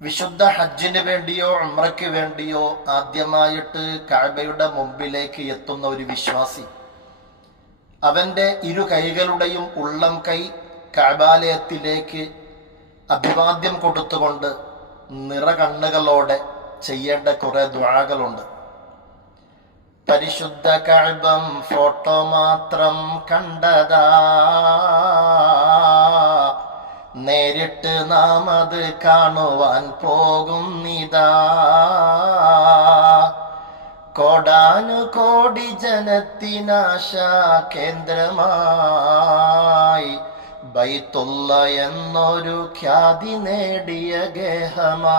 വിശുദ്ധ ഹജ്ജിന് വേണ്ടിയോ ഉംറയ്ക്ക് വേണ്ടിയോ ആദ്യമായിട്ട് കഅബയുടെ മുമ്പിലേക്ക് എത്തുന്ന ഒരു വിശ്വാസി. അവന്റെ ഇരു കൈകളുടെയും ഉള്ളം കൈ കഅബാലയത്തിലേക്ക് അഭിവാദ്യം കൊടുത്തുകൊണ്ട് നിറകണ്ണുകളോടെ ചെയ്യേണ്ട കുറെ ദ്വാകളുണ്ട്. പരിശുദ്ധ കഅബം ഫോട്ടോ മാത്രം കണ്ടതാ. നേരിട്ട് നാം അത് കാണുവാൻ പോകുന്നിതാ. കോടാനു കോടി ജനത്തിനാശ കേന്ദ്രമായി ബൈത്തുള്ള എന്നൊരു ഖ്യാതി നേടിയ ഗേഹമാ.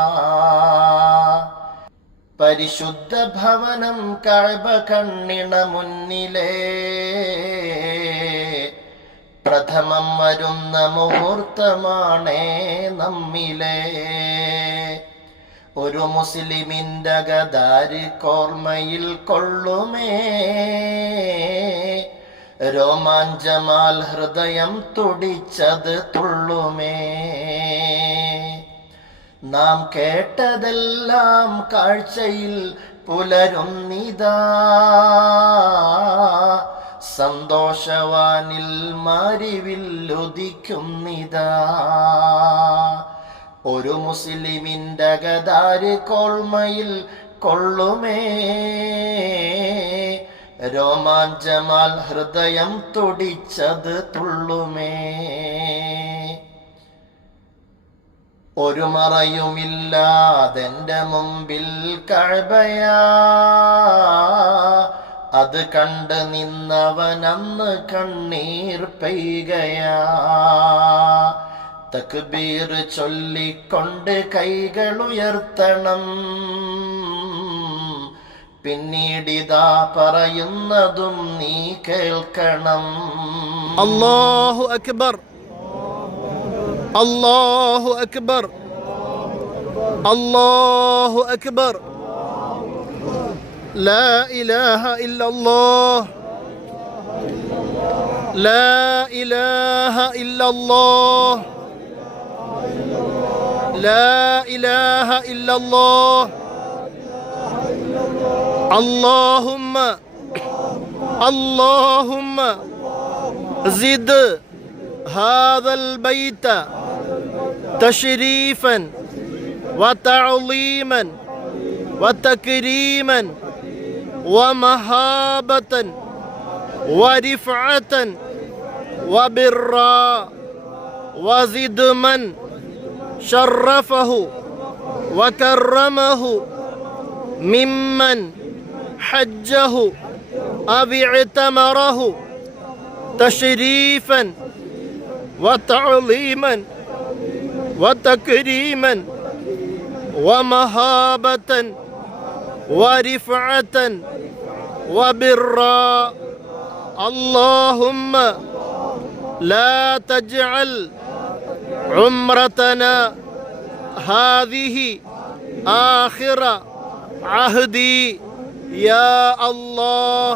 പരിശുദ്ധ ഭവനം കഴബ കണ്ണിണ മുന്നിലേ. പ്രഥമം വരുന്ന മുഹൂർത്തമാണേ നമ്മിലെ. ഒരു മുസ്ലിമിന്റെ ഗതാരി കോർമ്മയിൽ കൊള്ളുമേ രോമാഞ്ചമാൽ ഹൃദയം തുടിച്ചത് തുള്ളുമേ. നാം കേട്ടതെല്ലാം കാഴ്ചയിൽ പുലരുന്നിതാ. സന്തോഷവാനിൽ മാരിവില്ലുദിക്കുന്നിതാ ഒരു മുസ്ലിമിന്റെ ഗതാര് കോൾമയിൽ കൊള്ളുമേ. രോമാഞ്ചമാൽ ഹൃദയം തുടിച്ചത് തുള്ളുമേ. ഒരു മറയുമില്ലാതെന്റെ മുമ്പിൽ കഴബയാ. അത് കണ്ട് നിന്നവനന്ന് കണ്ണീർ പെയ്കയാ. തക്ബീർ ചൊല്ലിക്കൊണ്ട് കൈകളുയർത്തണം പിന്നീടിതാ പറയുന്നതും നീ കേൾക്കണം. അള്ളാഹു അക്ബർ. അള്ളാഹു അക്ബർ. അള്ളാഹു അക്ബർ. لا إله إلا الله. لا إله إلا الله. لا إله إلا الله. اللهم اللهم زد هذا البيت تشريفا وتعظيما وتكريما ومهابة ورفعة وبرا وزد من شرفه وكرمه ممن حجه أو اعتمره تشريفا وتعظيما وتكريما ومهابة ورفعة وبرا. اللهم لا تجعل عمرتنا هذه آخر عهدي. يا الله